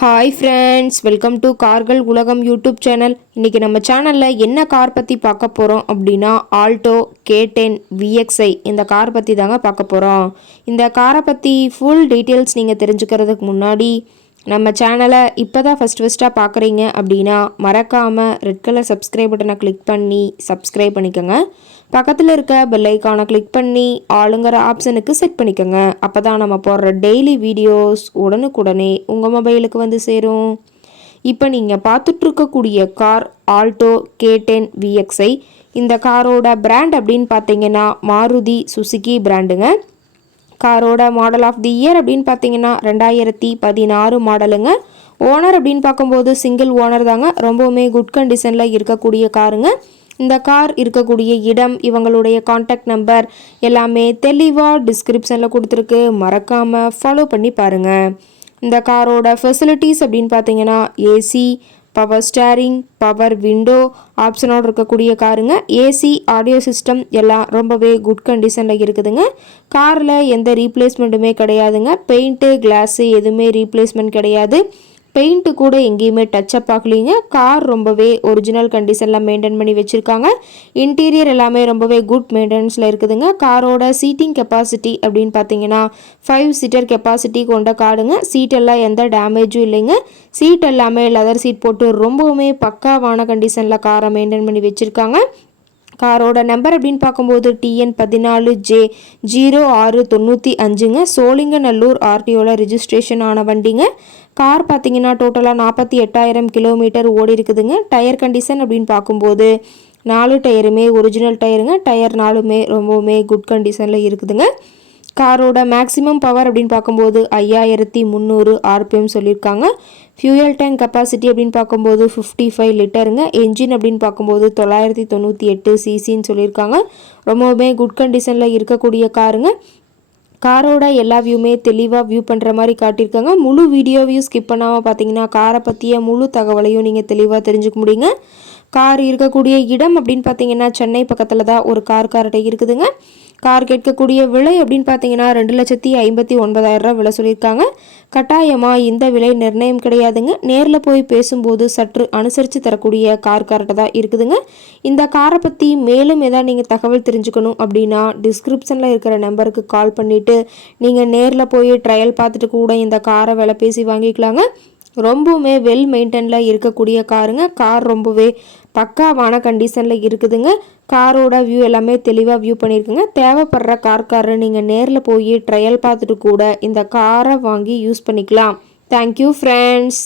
Hi friends welcome to கார்கள் உலகம் YouTube channel இன்றைக்கி நம்ம சேனலில் என்ன கார் பற்றி பார்க்க போகிறோம் அப்படின்னா ஆல்டோ கே டென் விஎக்ஸ்ஐ இந்த கார் பற்றி தாங்க பார்க்க போகிறோம் இந்த காரை பற்றி ஃபுல் டீட்டெயில்ஸ் நீங்கள் தெரிஞ்சுக்கிறதுக்கு முன்னாடி நம்ம சேனலை இப்போ தான் ஃபஸ்ட் ஃபஸ்ட்டாக பார்க்குறீங்க அப்படின்னா மறக்காமல் ரெட் கலர் சப்ஸ்கிரைப் பட்டனை கிளிக் பண்ணி சப்ஸ்கிரைப் பண்ணிக்கோங்க. பக்கத்தில் இருக்க பெல்லைக்கானை கிளிக் பண்ணி ஆளுங்கிற ஆப்ஷனுக்கு செட் பண்ணிக்கோங்க. அப்போ தான் நம்ம போடுற டெய்லி வீடியோஸ் உடனுக்குடனே உங்கள் மொபைலுக்கு வந்து சேரும். இப்போ நீங்கள் பார்த்துட்ருக்கக்கூடிய car Alto K ten VXI இந்த காரோட பிராண்ட் அப்படின்னு பார்த்தீங்கன்னா மாருதி சுசுகி பிராண்டுங்க காரோட மாடல் ஆஃப் தி இயர் அப்படின்னு பார்த்தீங்கன்னா ரெண்டாயிரத்தி பதினாறு மாடலுங்க ஓனர் அப்படின்னு பார்க்கும்போது சிங்கிள் ஓனர் தாங்க. ரொம்பவுமே குட் கண்டிஷனில் இருக்கக்கூடிய காருங்க. இந்த கார் இருக்கக்கூடிய இடம் இவங்களுடைய காண்டாக்ட் நம்பர் எல்லாமே தெளிவாக டிஸ்கிரிப்ஷனில் கொடுத்துருக்கு. மறக்காமல் ஃபாலோ பண்ணி பாருங்கள் இந்த காரோட ஃபெசிலிட்டிஸ் அப்படின்னு பார்த்தீங்கன்னா AC power steering power window ஆப்ஷனோடு இருக்கக்கூடிய காருங்க ஏசி ஆடியோ சிஸ்டம் எல்லாம் ரொம்பவே குட் கண்டிஷனில் இருக்குதுங்க. காரில் எந்த ரீப்ளேஸ்மெண்ட்டுமே கிடையாதுங்க. பெயிண்ட்டு கிளாஸு எதுவுமே ரீப்ளேஸ்மெண்ட் கிடையாது. பெயிண்ட்டு கூட எங்கேயுமே டச்சப் ஆகலைங்க. கார் ரொம்பவே ஒரிஜினல் கண்டிஷனில் மெயின்டைன் பண்ணி வச்சுருக்காங்க. இன்டீரியர் எல்லாமே ரொம்பவே குட் மெயின்டெனன்ஸில் இருக்குதுங்க. காரோட சீட்டிங் கெப்பாசிட்டி அப்படின்னு பார்த்தீங்கன்னா ஃபைவ் சீட்டர் கெப்பாசிட்டி கொண்ட காடுங்க. சீட்டெல்லாம் எந்த டேமேஜும் இல்லைங்க. சீட் எல்லாமே லெதர் சீட் போட்டு ரொம்பவுமே பக்காவான கண்டிஷனில் காரை மெயின்டைன் பண்ணி வச்சுருக்காங்க. காரோட நம்பர் அப்படின்னு பார்க்கும்போது டிஎன் பதினாலு ஜே ஜீரோ ஆறு தொண்ணூற்றி அஞ்சுங்க. சோழிங்கநல்லூர் ஆர்டிஓவில் ரிஜிஸ்ட்ரேஷன் ஆன வண்டிங்க. கார் பார்த்தீங்கன்னா டோட்டலாக நாற்பத்தி எட்டாயிரம் கிலோமீட்டர் ஓடி இருக்குதுங்க. டயர் கண்டிஷன் அப்படின்னு பார்க்கும்போது நாலு டயருமே ஒரிஜினல் டயருங்க டயர் நாலுமே ரொம்பவுமே குட் கண்டிஷனில் இருக்குதுங்க. காரோட மேக்ஸிமம் பவர் அப்படின்னு பார்க்கும்போது ஐயாயிரத்தி முந்நூறு ஆர்பிஎம் சொல்லியிருக்காங்க. ஃபியூயல் டேங்க் கெப்பாசிட்டி அப்படின்னு பார்க்கும்போது ஃபிஃப்டி ஃபைவ் லிட்டருங்க. என்ஜின் அப்படின்னு பார்க்கும்போது தொள்ளாயிரத்தி தொண்ணூற்றி எட்டு சிசின்னு சொல்லியிருக்காங்க. ரொம்பவுமே குட் கண்டிஷனில் இருக்கக்கூடிய காருங்க. காரோட எல்லா வியூமே தெளிவாக வியூ பண்ணுற மாதிரி காட்டியிருக்காங்க. முழு வீடியோவையும் ஸ்கிப் பண்ணாமல் பார்த்தீங்கன்னா காரை பற்றிய முழு தகவலையும் நீங்கள் தெளிவாக தெரிஞ்சுக்க முடியுங்க. கார் இருக்கக்கூடிய இடம் அப்படின்னு பார்த்தீங்கன்னா சென்னை பக்கத்தில் தான் ஒரு கார் கார்ட்டை இருக்குதுங்க. கார் கேட்கக்கூடிய விலை அப்படின்னு பார்த்தீங்கன்னா ரெண்டு லட்சத்தி ஐம்பத்தி ஒன்பதாயிரம் ரூபா விலை சொல்லியிருக்காங்க. கட்டாயமாக இந்த விலை நிர்ணயம் கிடையாதுங்க. நேரில் போய் பேசும்போது சற்று அனுசரித்து தரக்கூடிய கார் கார்ட்டை தான் இருக்குதுங்க. இந்த காரை பற்றி மேலும் எதாவது நீங்கள் தகவல் தெரிஞ்சுக்கணும் அப்படின்னா டிஸ்கிரிப்ஷனில் இருக்கிற நம்பருக்கு கால் பண்ணிவிட்டு நீங்கள் நேரில் போய் ட்ரையல் பார்த்துட்டு கூட இந்த காரை விலை பேசி வாங்கிக்கலாங்க. ரொம்பவுமே வெல் மெயின்டெனில் இருக்கக்கூடிய காருங்க. கார் ரொம்பவே பக்காவான கண்டிஷனில் இருக்குதுங்க. காரோட வியூ எல்லாமே தெளிவாக வியூ பண்ணியிருக்குங்க தேவைப்படுற காரை நீங்கள் நேரில் போய் ட்ரையல் பார்த்துட்டு கூட இந்த காரை வாங்கி யூஸ் பண்ணிக்கலாம். Thank you friends